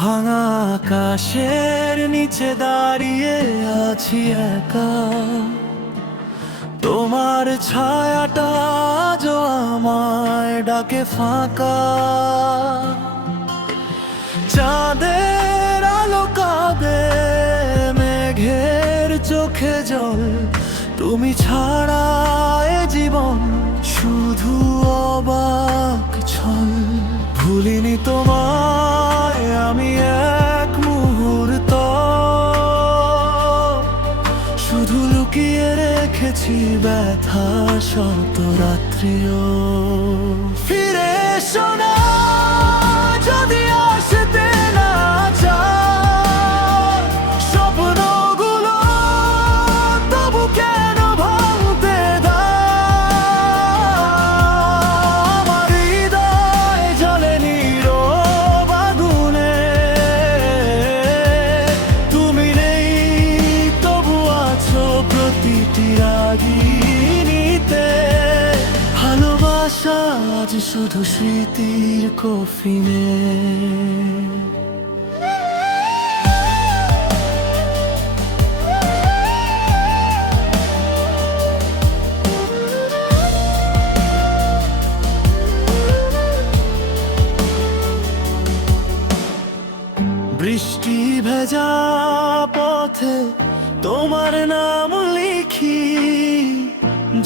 ভাঙা আকাশের নিচে দাঁড়িয়ে আছি একা, তোমার ছায়াটা আজও আমায় ডাকে ফাঁকা। চাঁদের আলো কাঁদে, মেঘের চোখে জল, তুমি ছাড়া এ জীবন শুধু অবাক ছল। ভুলিনি তোমায় আমি এক মুহূর্ত, শুধু লুকিয়ে রেখেছি ব্যথা শত রাত্রিও। ফিরে এসো না যদি আসতে না চাও, স্বপ্নগুলো তবু কেন ভাঙতে দাও? আমার হৃদয় জ্বলে নীরব আগুনে, তুমি নেই তবু আছো প্রতিটি রাগিনীতে। ভালোবাসা আজ শুধু স্মৃতির কফিনে। বৃষ্টি ভেজা পথে তোমার নাম লিখি,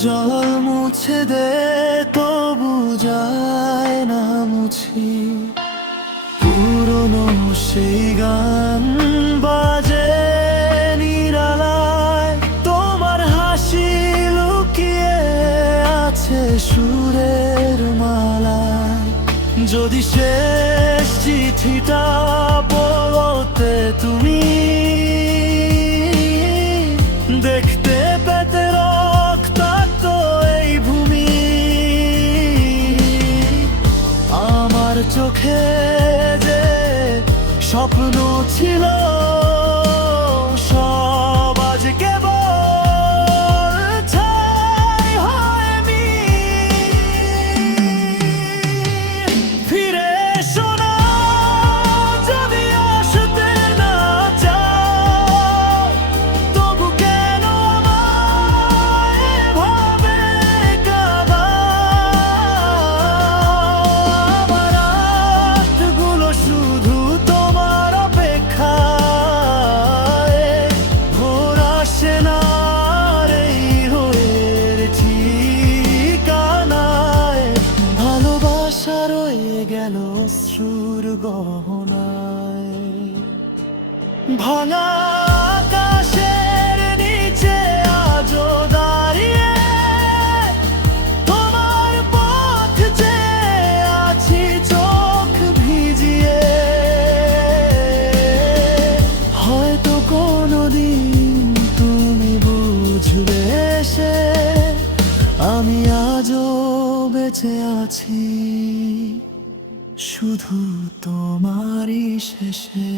জল মুছে দে তবু যায় না মুছি। পুরনো সেই গান বাজে নিরালায়, তোমার হাসি লুকিয়ে আছে সুরের মালায়। যদি শেষ চিঠিটা পড়তে তুমি দেখতে পেতে রক্তাক্ত এই ভূমি, আমার চোখে যে স্বপ্ন ছিল সব আজ কেবল ছাই হয়নি। ফিরে এসো না যদি আসতে না চাও, তবু কেন আমায় এভাবে কাঁদাও? আমার রাতগুলো শুধু তোমার অপেক্ষায়, ভোর আসে না আর এই হয়ের ঠিকানায়। ভালোবাসা রয়ে গেল অশ্রুর গহনায়। ভাঙা আকাশের নিচে আজও দাঁড়িয়ে তোমার পথ চেয়ে আছি চোখ ভিজিয়ে। হয়তো কোনোদিন তুমি বুঝবে সে আমি আজও বেঁচে আছি শুধু তোমারই শেষে।